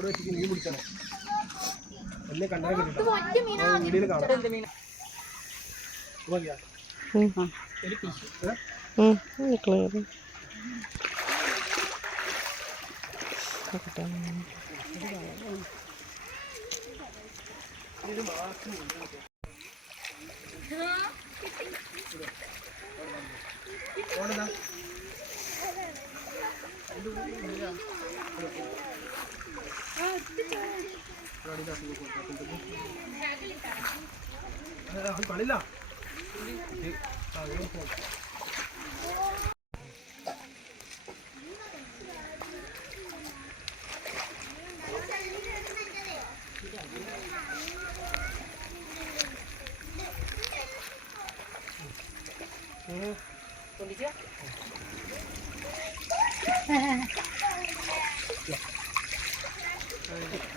കൂടെ വെച്ചിട്ട് മീൻ പിടിച്ചാണ് വലിയ കണ്ടാൽ കിട്ടും വീഡിയോയിൽ കാണാം മതിയാ? ഒരു piece. ഏ? ക്ലിയർ ഓണെന്താ? അത് അത് കളില്ല ഇത് ആ, ഇത് പോ.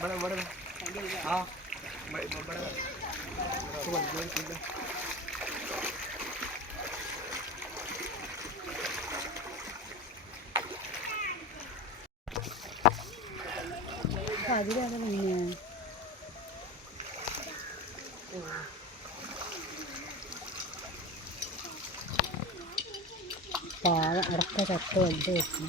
ഇവിടെ ഇവിടെ ആ ഇവിടെ ഇവിടെ. അതിലാണ് മീന് പാവ അടക്ക ചക്ക വലുത് വെക്കും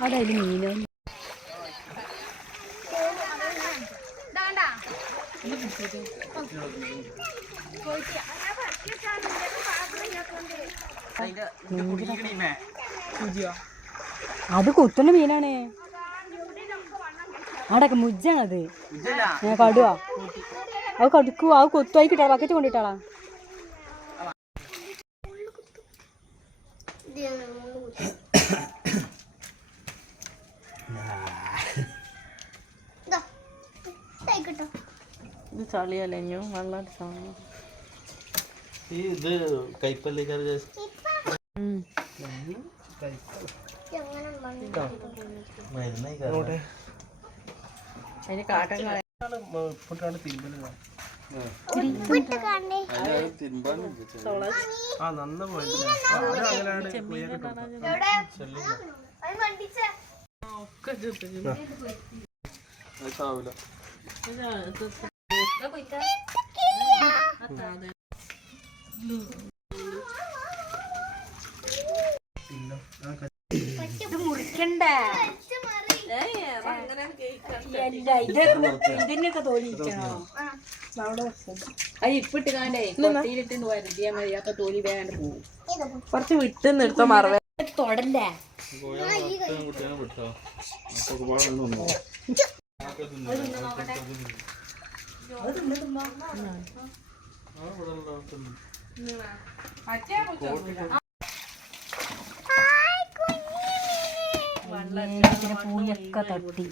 അവിടെ അതിൽ മീനോ? അത് കുത്തുന്ന മീനാണ്. അടക്ക മുജ്ജാണത്. ഞാൻ കടുവാ. അത് കടുക്കുവാ. അത് കൊത്തുവായി കിട്ടാ. ബക്കറ്റ് കൊണ്ടിട്ടാളാ. ഇത് ചളിയല്ലേ? ഞാൻ വെള്ളം ഈ ഇത് കൈപ്പല്ലേക്കാർ മരുന്നേക്കാർ അതിന് കാട്ടം ഇപ്പോഴാണ് തിരുമ്പൽ തിരുമ്പാൻ ആ നന്ന പോയിട്ടില്ല അത്. അത് ചാവില്ല ഇതിനൊക്കെ തോന്നിയിരിക്കണോ അത് ഇപ്പിട്ട് കാണ്ടേ കൊട്ടിയിലിട്ട് വരുത്തിയാ മതി. അപ്പൊ തോലി വേണ്ട പോകും കുറച്ച് വിട്ട് നിർത്തോ മറവ. തൊടല്ലേ? കുട്ടീനെ തിന്നു പൂയൊക്കെ തട്ടി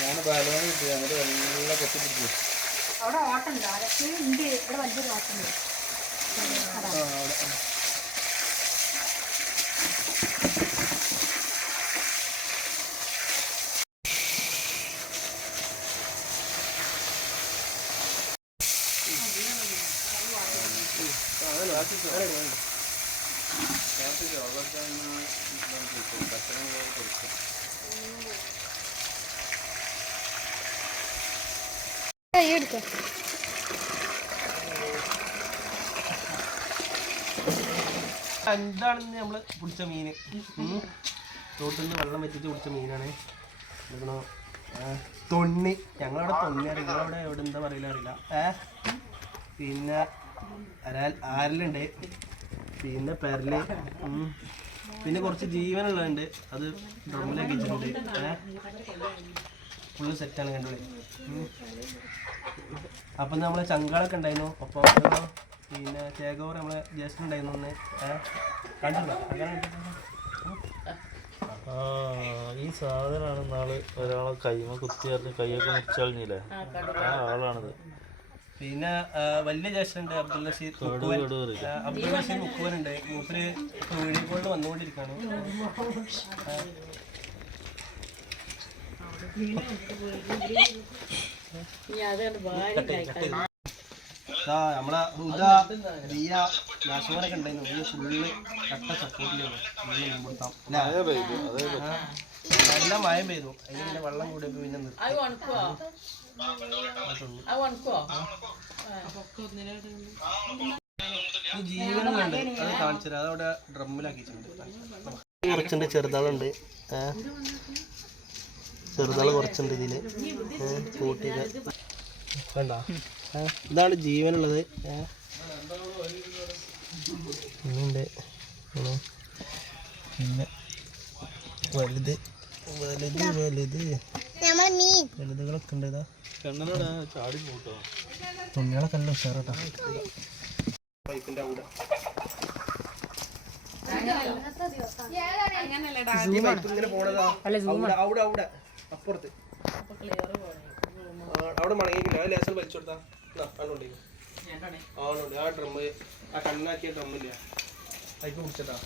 ഞാൻ ബാലവാണി കിട്ടി അങ്ങനെ നല്ല കൊച്ചു പിടിച്ചു. അവിടെ ഓട്ടമുണ്ട് അതൊക്കെ ഉണ്ട്. ഇവിടെ വലിയൊരു ഇതാണ് നമ്മൾ പിടിച്ച മീന്. തോട്ടിൽ നിന്ന് വെള്ളം വെച്ചിട്ട് പിടിച്ച മീനാണ്. എടുക്കണോ തൊണ്ണി. ഞങ്ങളവിടെ തൊണ്ണി അറിയില്ല. അവിടെ എവിടെ എന്താ പറയില്ല അറിയില്ല. പിന്നെ ആരലുണ്ട്. പിന്നെ പെരൽ. പിന്നെ കുറച്ച് ജീവനുള്ളതുണ്ട് അത് ഡ്രമ്മിലേക്ക് വെച്ചിട്ടുണ്ട്. ഫുള്ള് സെറ്റാണ് കണ്ടത് അപ്പം നമ്മളെ ചങ്കാളൊക്കെ ഉണ്ടായിരുന്നു. ഒപ്പം പിന്നെ ചേകോർ നമ്മളെ ജ്യേഷ്ഠൻ ഉണ്ടായിരുന്നു ഒന്ന് കണ്ടിട്ടുണ്ടോ? ആ ഈ സാധനമാണ് നാൾ ഒരാളെ കൈമ കുത്തി കൈയൊക്കെ മുറിച്ചളിഞ്ഞില്ലേ ആ ആളാണിത്. പിന്നെ വലിയ ജ്യേഷ്ഠനുണ്ട് അബ്ദുൽ റഷീദ് മുക്കുവൻ അബ്ദുൽ മുക്കുവൻ മുക്കുവനുണ്ട് മൂപ്പര് ഇപ്പൊ വീഡിയോ കോളിൽ വന്നുകൊണ്ടിരിക്കുകയാണ്. നമ്മളെ ഹുദ ദിയ നാശമാരൊക്കെ ഉണ്ടായിരുന്നു. ഫുള്ള് കട്ട സപ്പോർട്ടിലാണ് നല്ല മയം പെയ്തു. അതിന് പിന്നെ വെള്ളം കൂടിയപ്പോ പിന്നെ നിർത്തി. അത് ഉണക്കോ അത് കാണിച്ചത് അതവിടെ ഡ്രമ്മിലാക്കിയിട്ടുണ്ട്. കുറച്ചുണ്ട് ചെറുതാളുണ്ട്. ചെറുതാൾ കുറച്ചുണ്ട് ഇതിൽ. കൂട്ടിയൊക്കെ വേണ്ട. ഇതാണ് ജീവനുള്ളത്. ഏ. പിന്നെ വലുത്. വലുത് വലുത്. വലുതുകളൊക്കെ ഉണ്ട് ഇതാ. കണ്ണനോടാ ചാടി പോട്ടോ. തുണികളൊക്കെ അല്ല ഉഷാറാട്ടാ അപ്പുറത്ത്. അവിടെ മടങ്ങിയില്ല ആ ലേസർ വലിച്ചു കൊടുത്താ. ആണുണ്ട് ആ ഡ്രമ്മ് ആ കണ്ണാക്കിയ ഡ്രമ്മില്ല? പൈപ്പ് കുടിച്ചതാ